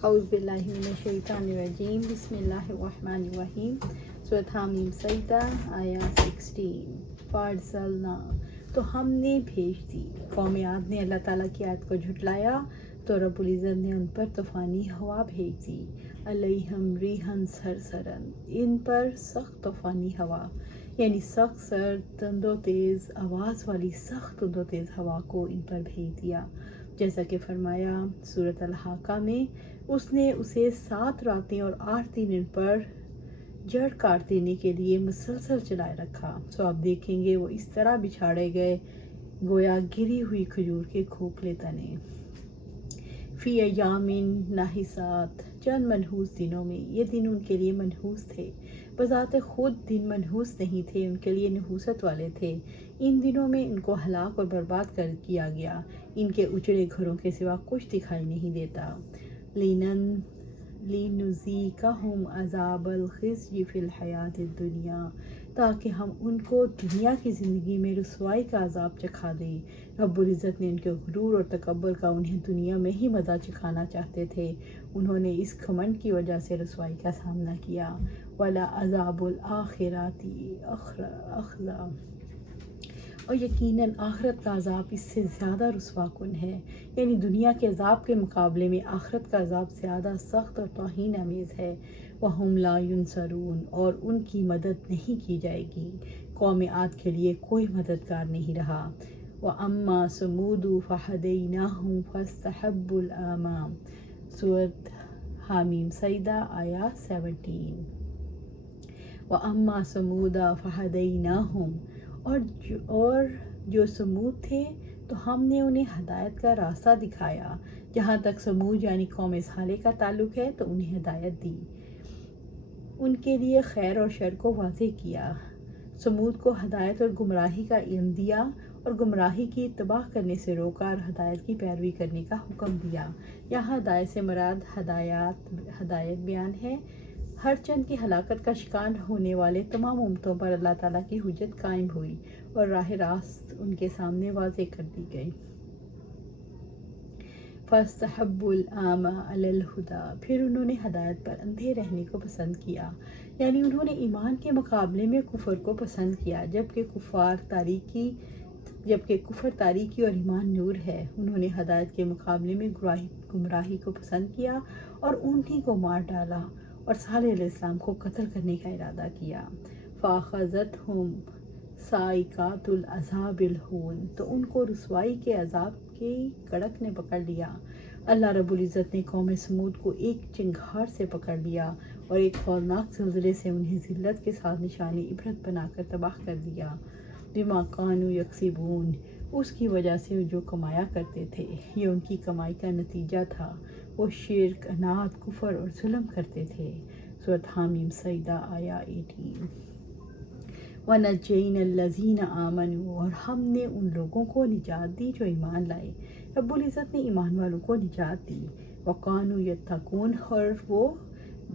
اعوذ باللہ من الشیطان الرجیم، بسم اللہ الرحمن الرحیم۔ سورۃ حامیم سجدہ آیات 16۔ فارسلنا، تو ہم نے بھیج دی۔ قوم عاد نے اللہ تعالیٰ کی آیت کو جھٹلایا تو رب العزت نے ان پر طوفانی ہوا بھیج دی۔ علیہم ریحًا صرصراً، ان پر سخت طوفانی ہوا، یعنی سخت سرد تند و تیز آواز والی سخت تند و تیز ہوا کو ان پر بھیج دیا، جیسا کہ فرمایا سورۃ الحاقہ میں، اس نے اسے 7 راتیں اور 8 دن ان پر جڑ کاٹ دینے کے لیے مسلسل چلائے رکھا، سو آپ دیکھیں گے وہ اس طرح بچھاڑے گئے گویا گری ہوئی کھجور کے کھوکھلے تنے۔ فی ایام ناحسات، چند منحوس دنوں میں، یہ دن ان کے لیے منحوس تھے، بذات خود دن منحوس نہیں تھے، ان کے لیے نحوست والے تھے۔ ان دنوں میں ان کو ہلاک اور برباد کر کیا گیا، ان کے اجڑے گھروں کے سوا کچھ دکھائی نہیں دیتا۔ لِنُذِيقَهُمْ عَذَابَ الْخِزْيِ فِي الْحَيَاةِ الدُّنْيَا، تاکہ ہم ان کو دنیا کی زندگی میں رسوائی کا عذاب چکھا دیں۔ رب العزت نے ان کے غرور اور تکبر کا انہیں دنیا میں ہی مزہ چکھانا چاہتے تھے، انہوں نے اس گھمنڈ کی وجہ سے رسوائی کا سامنا کیا۔ وَلَعَذَابُ الْآخِرَةِ أَخْزَىٰ، اور یقیناً آخرت کا عذاب اس سے زیادہ رسوا کن ہے، یعنی دنیا کے عذاب کے مقابلے میں آخرت کا عذاب زیادہ سخت اور توہین آمیز ہے۔ وَهُمْ لَا يُنصَرُونَ، اور ان کی مدد نہیں کی جائے گی، قوم عاد کے لیے کوئی مددگار نہیں رہا۔ وَأَمَّا ثَمُودُ فَهَدَيْنَاهُمْ فَاسْتَحَبُّوا الْأَعْمَىٰ، سورۃ حامیم سجدہ آیات 17۔ وَأَمَّا ثَمُودَ فَهَدَيْنَاهُمْ، اور جو سمود تھے تو ہم نے انہیں ہدایت کا راستہ دکھایا۔ جہاں تک سمود یعنی قوم صالح کا تعلق ہے تو انہیں ہدایت دی، ان کے لیے خیر اور شر کو واضح کیا۔ سمود کو ہدایت اور گمراہی کا علم دیا اور گمراہی کی اتباع کرنے سے روکا اور ہدایت کی پیروی کرنے کا حکم دیا۔ یہاں ہدایت سے مراد ہدایت بیان ہے۔ ہر چند کی ہلاکت کا شکار ہونے والے تمام امتوں پر اللہ تعالیٰ کی حجت قائم ہوئی اور راہ راست ان کے سامنے واضح کر دی گئی۔ فَاسْتَحَبُّوا الْأَعْمَىٰ عَلَى الْهُدَىٰ، پھر انہوں نے ہدایت پر اندھے رہنے کو پسند کیا، یعنی انہوں نے ایمان کے مقابلے میں کفر کو پسند کیا، جبکہ کفر تاریکی اور ایمان نور ہے۔ انہوں نے ہدایت کے مقابلے میں گمراہی کو پسند کیا اور انہی کو مار ڈالا اور صالح علیہ السلام کو قتل کرنے کا ارادہ کیا۔ فَأَخَذَتْهُمْ صَاعِقَةُ الْعَذَابِ الْهُونِ، تو ان کو رسوائی کے عذاب کی کڑک نے پکڑ لیا۔ اللہ رب العزت نے قوم سمود کو ایک چنگھاڑ سے پکڑ لیا اور ایک ہولناک زلزلے سے انہیں ذلت کے ساتھ نشانی عبرت بنا کر تباہ کر دیا۔ بِمَا كَانُوا يَكْسِبُونَ، اس کی وجہ سے جو کمایا کرتے تھے، یہ ان کی کمائی کا نتیجہ تھا، وہ شرک، عناد، کفر اور ظلم کرتے تھے۔ سورۃ حامیم سجدہ آیا 18۔ وَنَجَّيْنَا الَّذِينَ آمَنُوا، اور ہم نے ان لوگوں کو نجات دی جو ایمان لائے۔ رب العزت نے ایمان والوں کو نجات دی۔ وَكَانُوا يَتَّقُونَ، اور وہ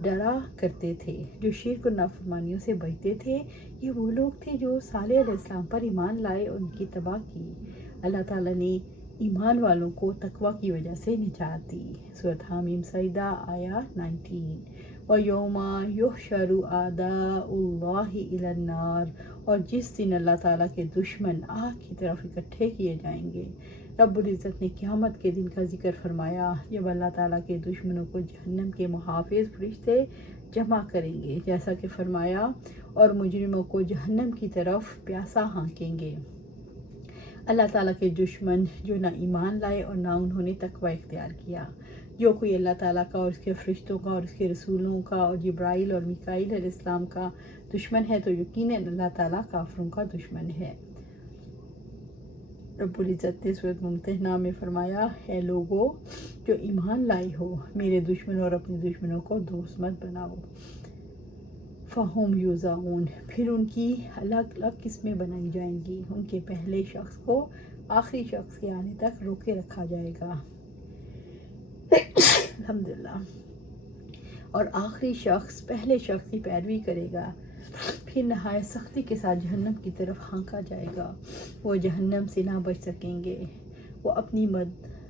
ڈرا کرتے تھے، جو شرک اور نافرمانیوں سے بچتے تھے۔ یہ وہ لوگ تھے جو صالح علیہ السلام پر ایمان لائے اور ان کی اتباع کی۔ اللہ تعالیٰ نے ایمان والوں کو تقویٰ کی وجہ سے نجات دی۔ سورۃ حامیم سجدہ آیات 19۔ وَيَوْمَ يُحْشَرُ أَعْدَاءُ اللَّهِ إِلَى النَّارِ، اور جس دن اللہ تعالیٰ کے دشمن آگ کی طرف اکٹھے کیے جائیں گے۔ رب العزت نے قیامت کے دن کا ذکر فرمایا جب اللہ تعالیٰ کے دشمنوں کو جہنم کے محافظ فرشتے جمع کریں گے، جیسا کہ فرمایا، اور مجرموں کو جہنم کی طرف پیاسا ہانکیں گے۔ اللہ تعالیٰ کے دشمن جو نہ ایمان لائے اور نہ انہوں نے تقوی اختیار کیا۔ جو کوئی اللہ تعالیٰ کا اور اس کے فرشتوں کا اور اس کے رسولوں کا اور جبرائیل اور میکائیل علیہ السلام کا دشمن ہے تو یقیناً اللہ تعالیٰ کافروں کا دشمن ہے۔ رب العزت نے سورۃ ممتحنہ میں فرمایا، اے لوگو جو ایمان لائے ہو، میرے دشمن اور اپنے دشمنوں کو دوست مت بناؤ۔ فَهُمْ يُوزَعُونَ، پھر ان کی الگ الگ قسمیں بنائی جائیں گی، ان کے پہلے شخص کو آخری شخص کے آنے تک روکے رکھا جائے گا۔ الحمدللہ، اور آخری شخص پہلے شخص کی پیروی کرے گا، پھر نہایت سختی کے ساتھ جہنم کی طرف ہانکا جائے گا، وہ جہنم سے نہ بچ سکیں گے، وہ اپنی